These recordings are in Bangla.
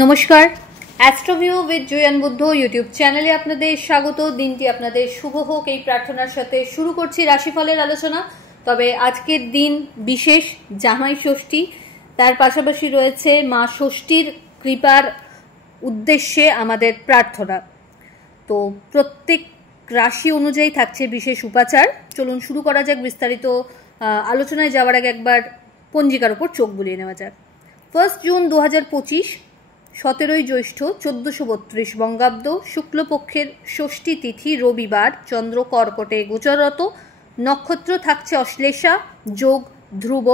নমস্কার, অ্যাস্ট্রোভিউ উইথ জুয়ান বুদ্ধ ইউটিউব চ্যানেলে আপনাদের স্বাগত। দিনটি আপনাদের শুভ হোক এই প্রার্থনার সাথে শুরু করছি রাশিফলের আলোচনা। তবে আজকের দিন বিশেষ, জামাই ষষ্ঠী, তার পাশাপাশি রয়েছে মা ষষ্ঠীর কৃপার উদ্দেশ্যে আমাদের প্রার্থনা। তো প্রত্যেক রাশি অনুযায়ী থাকছে বিশেষ উপাচার। চলুন শুরু করা যাক। বিস্তারিত আলোচনায় যাওয়ার আগে একবার পঞ্জিকার উপর চোখ বুলিয়ে নেওয়া যাক। 1 জুন 2025, 17ই জ্যৈষ্ঠ 1432 বঙ্গাব্দ, শুক্লপক্ষের ষষ্ঠী তিথি, রবিবার, চন্দ্র কর্কটে গোচররত, নক্ষত্র থাকছে অশ্লেষা, যোগ ধ্রুব,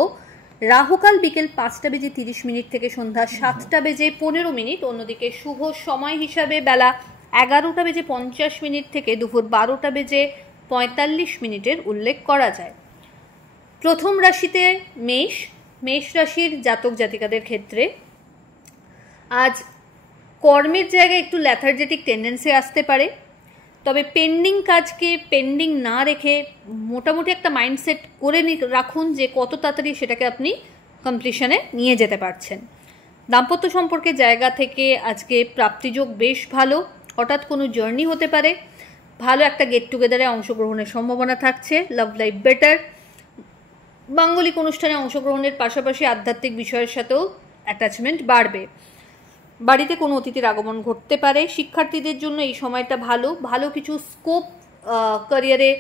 রাহুকাল বিকেল 5:30 থেকে সন্ধ্যা 7:15। অন্যদিকে শুভ সময় হিসাবে বেলা 11:50 থেকে দুপুর 12:45 উল্লেখ করা যায়। প্রথম রাশিতে মেষ রাশির জাতক জাতিকাদের ক্ষেত্রে আজ কর্মের জায়গায় একটু ল্যাথার্জেটিক টেন্ডেন্সি আসতে পারে। তবে পেন্ডিং কাজকে পেন্ডিং না রেখে মোটামুটি একটা মাইন্ডসেট করে রাখুন যে কত তাড়াতাড়ি সেটাকে আপনি কমপ্লিশনে নিয়ে যেতে পারছেন। দাম্পত্য সম্পর্কের জায়গা থেকে আজকে প্রাপ্তিযোগ বেশ ভালো। হঠাৎ কোনো জার্নি হতে পারে। ভালো একটা গেট টুগেদারে অংশগ্রহণের সম্ভাবনা থাকছে। Love life better. মাঙ্গলিক অনুষ্ঠানে অংশগ্রহণের পাশাপাশি আধ্যাত্মিক বিষয়ের সাথেও অ্যাটাচমেন্ট বাড়বে। বাড়িতে কোনো অতিথির আগমন ঘটতে পারে। শিক্ষার্থীদের জন্য এই সময়টা ভালো কিছু স্কোপ ক্যারিয়ারে,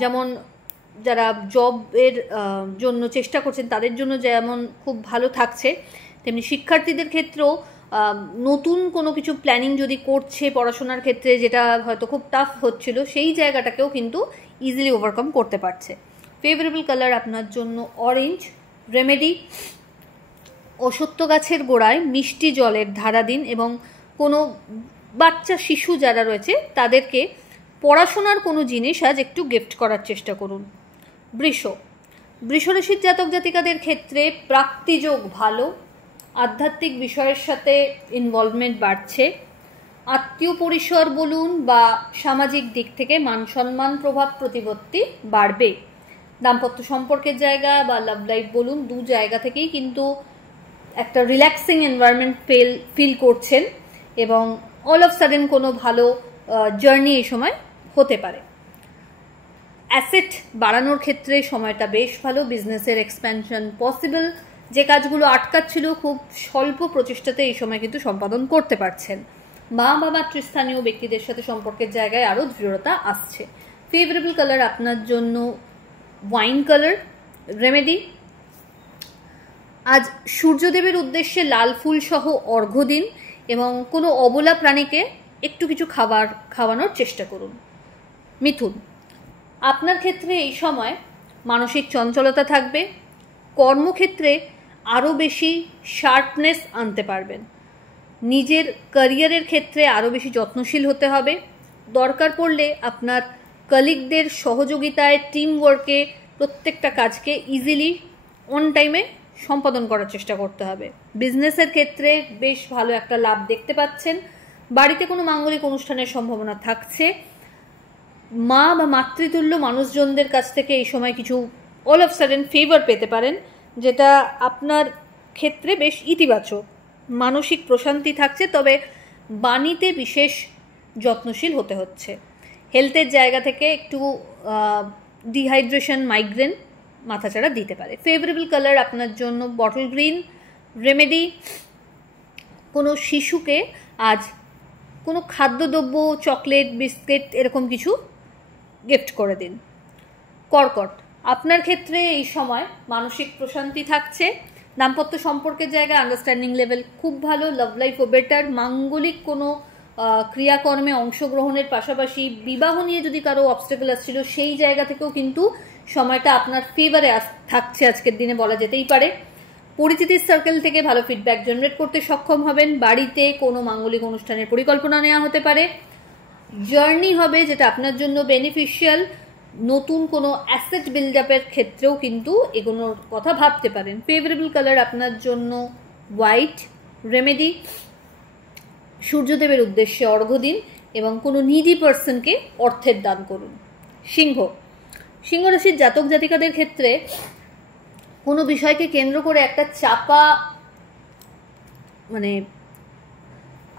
যেমন যারা জবের জন্য চেষ্টা করছেন তাদের জন্য যেমন খুব ভালো থাকছে, তেমনি শিক্ষার্থীদের ক্ষেত্রেও নতুন কোনো কিছু প্ল্যানিং যদি করছে পড়াশোনার ক্ষেত্রে, যেটা হয়তো খুব টাফ হচ্ছিল, সেই জায়গাটাকেও কিন্তু ইজিলি ওভারকাম করতে পারছে। ফেভারেবল কালার আপনার জন্য অরেঞ্জ। রেমেডি: অশ্বত্থ গাছের গোড়ায় মিষ্টি জলের ধারা দিন এবং কোনো বাচ্চা শিশু যারা রয়েছে তাদেরকে পড়াশোনার কোনো জিনিস আজ একটু গিফট করার চেষ্টা করুন। বৃষ রাশির জাতক জাতিকাদের ক্ষেত্রে প্রাপ্তিযোগ ভালো। আধ্যাত্মিক বিষয়ের সাথে ইনভলভমেন্ট বাড়ছে। আত্মীয় পরিসর বলুন বা সামাজিক দিক থেকে মান সম্মান প্রভাব প্রতিপত্তি বাড়বে। দাম্পত্য সম্পর্কের জায়গা বা লাভ লাইফ বলুন, দু জায়গা থেকেই কিন্তু একটা রিল্যাক্সিং এনভায়রনমেন্ট ফিল করছেন এবং অল অফ সাডেন কোনো ভালো জার্নি এই সময় হতে পারে। অ্যাসেট বাড়ানোর ক্ষেত্রে সময়টা বেশ ভালো। বিজনেসের এক্সপ্যানশন পসিবল। যে কাজগুলো আটকাচ্ছিল খুব স্বল্প প্রচেষ্টাতে এই সময় কিন্তু সম্পাদন করতে পারছেন। মা বা মাতৃস্থানীয় ব্যক্তিদের সাথে সম্পর্কের জায়গায় আরও দৃঢ়তা আসছে। ফেভারেবল কালার আপনার জন্য ওয়াইন কালার। রেমেডি: আজ সূর্যদেবের উদ্দেশ্যে লাল ফুল সহ অর্ঘ্য দিন এবং কোনো অবলা প্রাণীকে একটু কিছু খাওয়ানোর চেষ্টা করুন। মিথুন: আপনার ক্ষেত্রে এই সময় মানসিক চঞ্চলতা থাকবে। কর্মক্ষেত্রে আরও বেশি শার্পনেস আনতে পারবেন। নিজের ক্যারিয়ারের ক্ষেত্রে আরও বেশি যত্নশীল হতে হবে। দরকার পড়লে আপনার কলিগদের সহযোগিতায় টিম ওয়ার্কে প্রত্যেকটা কাজকে ইজিলি অন টাইমে সম্পাদন করার চেষ্টা করতে হবে। বিজনেসের ক্ষেত্রে বেশ ভালো একটা লাভ দেখতে পাচ্ছেন। বাড়িতে কোনো মাঙ্গলিক অনুষ্ঠানের সম্ভাবনা থাকছে। মা বা মাতৃতুল্য মানুষজনদের কাছ থেকে এই সময় কিছু অল অফ সাডেন ফেভার পেতে পারেন, যেটা আপনার ক্ষেত্রে বেশ ইতিবাচক। মানসিক প্রশান্তি থাকছে, তবে বাণীতে বিশেষ যত্নশীল হতে হচ্ছে। হেলথের জায়গা থেকে একটু ডিহাইড্রেশন, মাইগ্রেন মাথাচাড়া দিতে পারে। ফেভারেবল কালার আপনার জন্য বটল গ্রিন। রেমেডি: কোনো শিশুকে আজ কোনো খাদ্যদ্রব্য, চকলেট, বিস্কিট এরকম কিছু গিফট করে দিন। কর্কট: আপনার ক্ষেত্রে এই সময় মানসিক প্রশান্তি থাকছে। দাম্পত্য সম্পর্কের জায়গায় আন্ডারস্ট্যান্ডিং লেভেল খুব ভালো। লাভ লাইফও বেটার। মাঙ্গলিক কোনো ক্রিয়াকর্মে অংশগ্রহণের পাশাপাশি বিবাহ নিয়ে যদি কারো অবস্টেকল আসছিল, সেই জায়গা থেকেও কিন্তু সময়টা আপনার ফেভারে থাকছে আজকের দিনে, বলা যেতেই পারে। পরিচিতির সার্কেল থেকে ভালো ফিডব্যাক জেনারেট করতে সক্ষম হবেন। বাড়িতে কোনো মাঙ্গলিক অনুষ্ঠানের পরিকল্পনা নেওয়া হতে পারে। জার্নি হবে যেটা আপনার জন্য বেনিফিশিয়াল। নতুন কোনো অ্যাসেট বিল্ড আপের ক্ষেত্রেও কিন্তু এগোনোর কথা ভাবতে পারেন। ফেভারেবল কালার আপনার জন্য হোয়াইট। রেমেডি: সূর্যদেবের উদ্দেশ্যে অর্ঘ্য দিন এবং কোনো নিডি পার্সনকে অর্থের দান করুন। সিংহ রাশির জাতক জাতিকাদের ক্ষেত্রে কোনো বিষয়কে কেন্দ্র করে একটা চাপা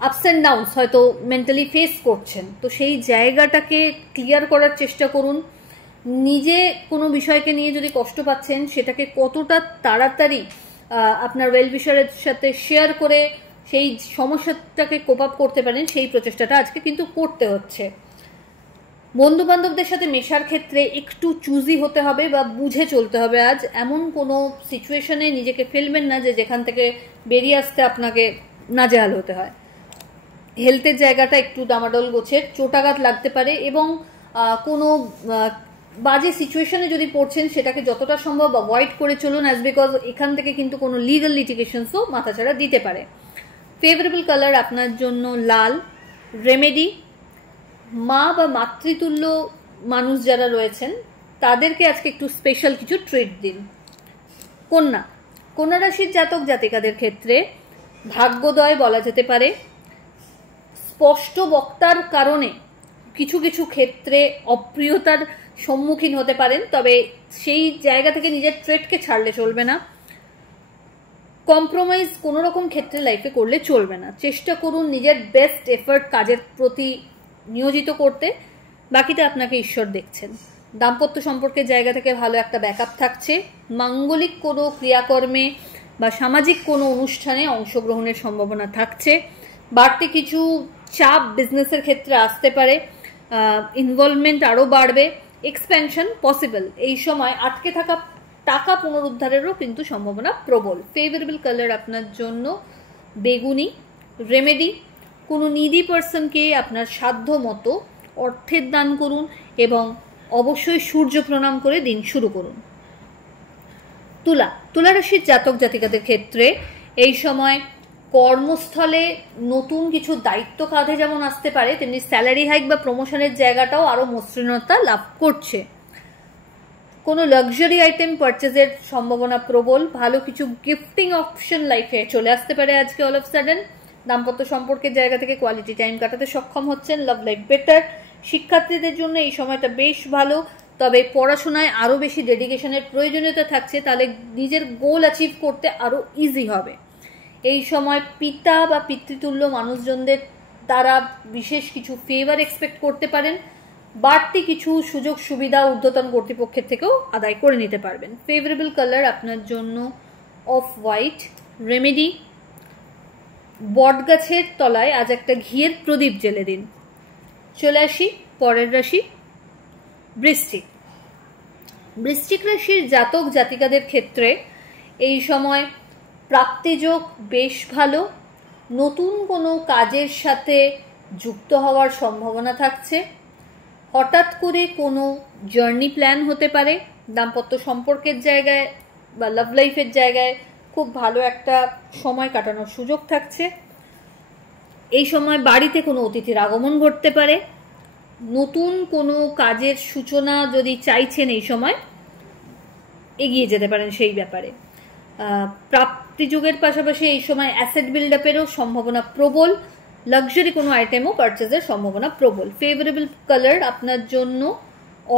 আপস অ্যান্ড ডাউনস হয়তো মেন্টালি ফেস করছেন, তো সেই জায়গাটাকে ক্লিয়ার করার চেষ্টা করুন। নিজে কোনো বিষয়কে নিয়ে যদি কষ্ট পাচ্ছেন সেটাকে কতটা তাড়াতাড়ি আপনার ওয়েল উইশারের সাথে শেয়ার করে সেই সমস্যাটাকে কোপ আপ করতে পারেন, সেই প্রচেষ্টাটা আজকে কিন্তু করতে হচ্ছে। বন্ধু বান্ধবদের সাথে মেশার ক্ষেত্রে একটু চুজি হতে হবে বা বুঝে চলতে হবে। আজ এমন কোনো সিচুয়েশনে নিজেকে ফেলবেন না যে যেখান থেকে বেরিয়ে আসতে আপনাকে নাজেহাল হতে হয়। হেলথের জায়গাটা একটু ডামাডোল গোছের, চোটাঘাত লাগতে পারে এবং কোনো বাজে সিচুয়েশনে যদি পড়ছেন সেটাকে যতটা সম্ভব অ্যাভয়েড করে চলুন, অ্যাজ বিকজ এখান থেকে কিন্তু কোনো লিগাল লিটিগেশনসও মাথাছাড়া দিতে পারে। ফেভারেবল কালার আপনার জন্য লাল। রেমেডি, মা বা মাতৃতুল্য মানুষ যারা রয়েছেন তাদেরকে আজকে একটু স্পেশাল কিছু ট্রিট দিন। কন্যা, কন্যা রাশির জাতক জাতিকাদের ক্ষেত্রে ভাগ্যোদয় বলা যেতে পারে। স্পষ্ট বক্তার কারণে কিছু কিছু ক্ষেত্রে অপ্রিয়তার সম্মুখীন হতে পারেন, তবে সেই জায়গা থেকে নিজের ট্রেডকে ছাড়লে চলবে না। কম্প্রোমাইজ কোনো রকম ক্ষেত্রে লাইফে করলে চলবে না। চেষ্টা করুন নিজের বেস্ট এফার্ট কাজের প্রতি নিয়োজিত করতে, বাকিটা আপনাকে ঈশ্বর দেখছেন। দাম্পত্য সম্পর্কের জায়গা থেকে ভালো একটা ব্যাকআপ থাকছে। মাঙ্গলিক কোনো ক্রিয়াকর্মে বা সামাজিক কোনো অনুষ্ঠানে অংশগ্রহণের সম্ভাবনা থাকছে। বাড়তি কিছু চাপ বিজনেসের ক্ষেত্রে আসতে পারে, ইনভলভমেন্ট আরও বাড়বে, এক্সপ্যানশন পসিবল। এই সময় আটকে থাকা টাকা পুনরুদ্ধারেরও কিন্তু সম্ভাবনা প্রবল। ফেভারেবল কালার আপনার জন্য বেগুনি। রেমেডি, কোনো নিডি পার্সনকে আপনার সাধ্য মতো অর্থের দান করুন এবং অবশ্যই সূর্য প্রণাম করে দিন শুরু করুন। তুলা, তুলা রাশির জাতক জাতিকাদের ক্ষেত্রে এই সময় কর্মস্থলে নতুন কিছু দায়িত্ব কাঁধে যেমন আসতে পারে, তেমনি স্যালারি হাইক বা প্রমোশনের জায়গাটাও আরও মসৃণতা লাভ করছে। কোনো লাক্সারি আইটেম পারচেজের সম্ভাবনা প্রবল। ভালো কিছু গিফটিং অপশন লাইফে চলে আসতে পারে আজকে অল অফ সাডেন। দাম্পত্য সম্পর্কের জায়গা থেকে কোয়ালিটি টাইম কাটাতে সক্ষম হচ্ছেন। Love life better. শিক্ষার্থীদের জন্য এই সময়টা বেশ ভালো, তবে পড়াশোনায় আরও বেশি ডেডিকেশনের প্রয়োজনীয়তা থাকছে, তাহলে নিজের গোল অ্যাচিভ করতে আরও ইজি হবে। এই সময় পিতা বা পিতৃতুল্য মানুষজনদের দ্বারা বিশেষ কিছু ফেভার এক্সপেক্ট করতে পারেন। বাড়তি কিছু সুযোগ সুবিধা ঊর্ধ্বতন কর্তৃপক্ষের থেকেও আদায় করে নিতে পারবেন। ফেভারেবল কালার আপনার জন্য অফ হোয়াইট। রেমেডি, বটগাছের তলায় আজ একটা ঘিয়ের প্রদীপ জ্বেলে দিন। চলে আসি পরের রাশি, বৃশ্চিক। বৃশ্চিক রাশির জাতক জাতিকাদের ক্ষেত্রে এই সময় প্রাপ্তিযোগ বেশ ভালো। নতুন কোনো কাজের সাথে যুক্ত হওয়ার সম্ভাবনা থাকছে। হঠাৎ করে কোনো জার্নি প্ল্যান হতে পারে। দাম্পত্য সম্পর্কের জায়গায় বা লাভ লাইফের জায়গায় খুব ভালো একটা সময় কাটানোর সুযোগ থাকছে। এই সময় বাড়িতে কোনো অতিথির আগমন ঘটতে পারে। নতুন কোনো কাজের সূচনা যদি চাইছেন এই সময় এগিয়ে যেতে পারেন সেই ব্যাপারে। প্রাপ্তিযোগের পাশাপাশি এই সময় অ্যাসেট বিল্ড আপেরও সম্ভাবনা প্রবল। লাক্সারি কোনো আইটেমও পারচেজের সম্ভাবনা প্রবল। ফেভারেবল কালার আপনার জন্য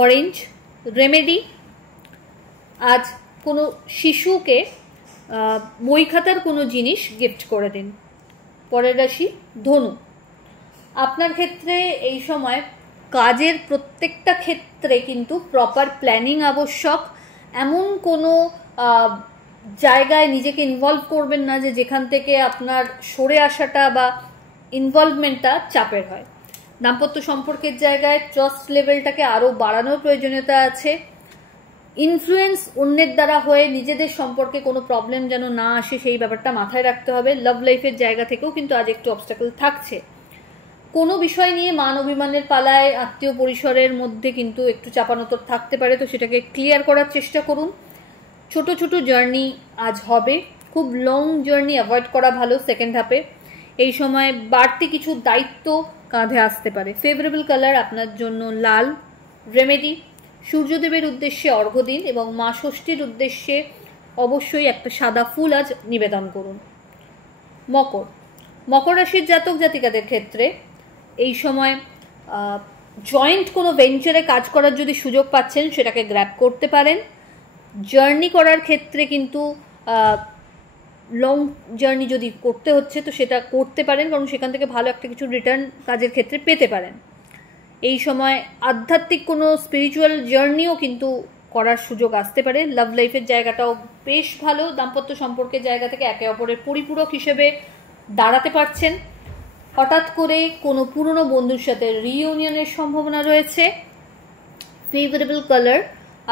অরেঞ্জ। রেমেডি, আজ কোনো শিশুকে বই খাতার কোনো জিনিস গিফট করে দিন। পরের রাশি ধনু। আপনার ক্ষেত্রে এই সময় কাজের প্রত্যেকটা ক্ষেত্রে কিন্তু প্রপার প্ল্যানিং আবশ্যক। এমন কোনো জায়গায় নিজেকে ইনভলভ করবেন না যে যেখান থেকে আপনার সরে আসাটা বা ইনভলভমেন্টটা চাপের হয়। দাম্পত্য সম্পর্কের জায়গায় ট্রাস্ট লেভেলটাকে আরও বাড়ানোর প্রয়োজনীয়তা আছে। ইনফ্লুয়েন্স অন্যের দ্বারা হয়ে নিজেদের সম্পর্কে কোনো প্রবলেম যেন না আসে সেই ব্যাপারটা মাথায় রাখতে হবে। লাভ লাইফের জায়গা থেকেও কিন্তু আজ একটু অবস্টাকল থাকছে। কোনো বিষয় নিয়ে মান অভিমানের পালায় আত্মীয় পরিসরের মধ্যে কিন্তু একটু চাপানোতর থাকতে পারে, তো সেটাকে ক্লিয়ার করার চেষ্টা করুন। ছোট ছোট জার্নি আজ হবে, খুব লং জার্নি অ্যাভয়েড করা ভালো সেকেন্ড হাফে। এই সময় বাড়তি কিছু দায়িত্ব কাঁধে আসতে পারে। ফেভারেবল কালার আপনার জন্য লাল। রেমেডি, সূর্যদেবের উদ্দেশ্যে অর্ঘ্য দিন এবং মা ষষ্ঠীর উদ্দেশ্যে অবশ্যই একটা সাদা ফুল আজ নিবেদন করুন। মকর, মকর রাশির জাতক জাতিকাদের ক্ষেত্রে এই সময় জয়েন্ট কোনো ভেঞ্চারে কাজ করার যদি সুযোগ পাচ্ছেন সেটাকে গ্র্যাব করতে পারেন। জার্নি করার ক্ষেত্রে কিন্তু লং জার্নি যদি করতে হচ্ছে তো সেটা করতে পারেন, কারণ সেখান থেকে ভালো একটা কিছু রিটার্ন কাজের ক্ষেত্রে পেতে পারেন। এই সময় আধ্যাত্মিক কোনো স্পিরিচুয়াল জার্নিও কিন্তু করার সুযোগ আসতে পারে। লাভ লাইফের জায়গাটাও বেশ ভালো, দাম্পত্য সম্পর্কের জায়গা থেকে একে অপরের পরিপূরক হিসেবে দাঁড়াতে পারছেন। হঠাৎ করে কোনো পুরনো বন্ধুর সাথে রিইউনিয়নের সম্ভাবনা রয়েছে। ফেভারেবল কালার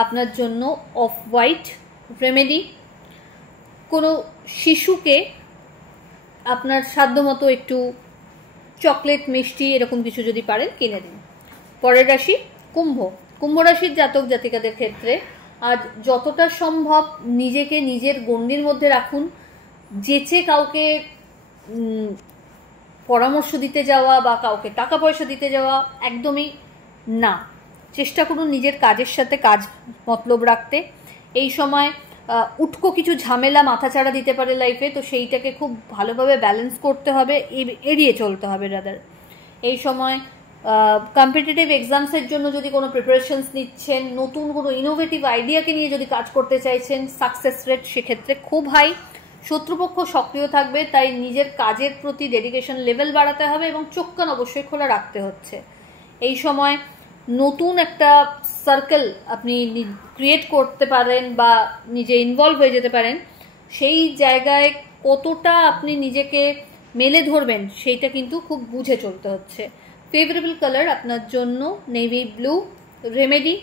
আপনার জন্য অফ হোয়াইট। রেমেডি, কোনো শিশুকে আপনার সাধ্যমতো একটু চকলেট মিষ্টি এরকম কিছু যদি পারেন কিনে দিন। পরের রাশি কুম্ভ। কুম্ভ রাশির জাতক জাতিকাদের ক্ষেত্রে আজ যতটা সম্ভব নিজেকে নিজের গণ্ডির মধ্যে রাখুন। যেচে কাউকে পরামর্শ দিতে যাওয়া বা কাউকে টাকা পয়সা দিতে যাওয়া একদমই না। চেষ্টা করুন নিজের কাজের সাথে কাজ মতলব রাখতে। এই সময় উটকো কিছু ঝামেলা মাথাচাড়া দিতে পারে লাইফে, তো সেইটাকে খুব ভালোভাবে ব্যালেন্স করতে হবে, এড়িয়ে চলতে হবে রাদার। এই সময় কম্পিটিটিভ এক্সামসের জন্য যদি কোনো প্রিপারেশনস নিচ্ছেন, নতুন কোনো ইনোভেটিভ আইডিয়াকে নিয়ে যদি কাজ করতে চাইছেন, সাকসেস রেট সেক্ষেত্রে খুব হাই। শত্রুপক্ষ সক্রিয় থাকবে, তাই নিজের কাজের প্রতি ডেডিকেশন লেভেল বাড়াতে হবে এবং চোখ কান অবশ্যই খোলা রাখতে হচ্ছে। এই সময় নতুন একটা সার্কেল আপনি ক্রিয়েট করতে পারেন বা নিজে ইনভলভ হয়ে যেতে পারেন। সেই জায়গায় কতটা আপনি নিজেকে মেলে ধরবেন সেইটা কিন্তু খুব বুঝে চলতে হচ্ছে। ফেভারেবল কালার আপনার জন্য নেভি ব্লু। রেমেডি,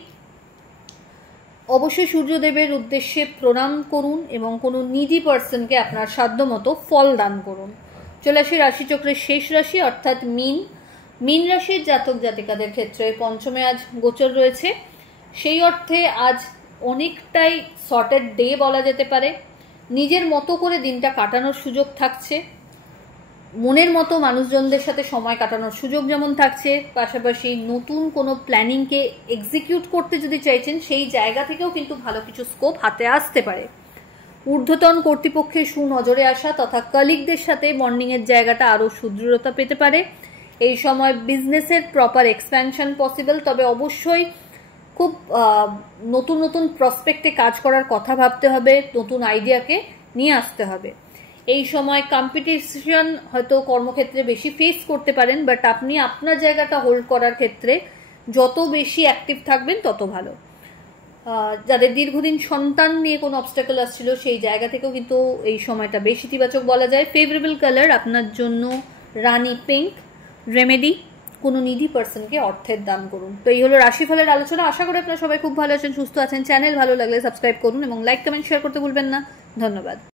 অবশ্যই সূর্যদেবের উদ্দেশ্যে প্রণাম করুন এবং কোনো নিডি পার্সনকে আপনার সাধ্যমতো ফল দান করুন। চলে আসি রাশিচক্রের শেষ রাশি অর্থাৎ মীন। মীন রাশির জাতক জাতিকাদের ক্ষেত্রে পঞ্চমে আজ গোচর রয়েছে। সেই অর্থে আজ অনেকটাই সর্টেড ডে বলা যেতে পারে। নিজের মতো করে দিনটা কাটানোর সুযোগ থাকছে, মনের মতো মানুষজনদের সাথে সময় কাটানোর সুযোগ যেমন থাকছে, পাশাপাশি নতুন কোনো প্ল্যানিংকে এক্সিকিউট করতে যদি চাইছেন সেই জায়গা থেকেও কিন্তু ভালো কিছু স্কোপ হাতে আসতে পারে। ঊর্ধ্বতন কর্তৃপক্ষের সুনজরে আসা তথা কলিগদের সাথে বন্ডিংয়ের জায়গাটা আরও সুদৃঢ়তা পেতে পারে। এই সময় বিজনেসের প্রপার এক্সপ্যানশন পসিবল, তবে অবশ্যই খুব নতুন নতুন প্রসপেক্টে কাজ করার কথা ভাবতে হবে, নতুন আইডিয়াকে নিয়ে আসতে হবে। এই সময় কম্পিটিশন হয়তো কর্মক্ষেত্রে বেশি ফেস করতে পারেন, বাট আপনি আপনার জায়গাটা হোল্ড করার ক্ষেত্রে যত বেশি অ্যাক্টিভ থাকবেন তত ভালো। যাদের দীর্ঘদিন সন্তান নিয়ে কোনো অবস্টাকল আসছিল সেই জায়গা থেকেও কিন্তু এই সময়টা বেশ ইতিবাচক বলা যায়। ফেভারেবল কালার আপনার জন্য রানী পিঙ্ক। রেমেডি, কোনো নিডি পার্সনকে অর্থের দান করুন। তো এই হলো রাশিফলের আলোচনা। আশা করি আপনারা সবাই খুব ভালো আছেন, সুস্থ আছেন। চ্যানেল ভালো লাগলে সাবস্ক্রাইব করুন এবং লাইক কমেন্ট শেয়ার করতে ভুলবেন না। ধন্যবাদ।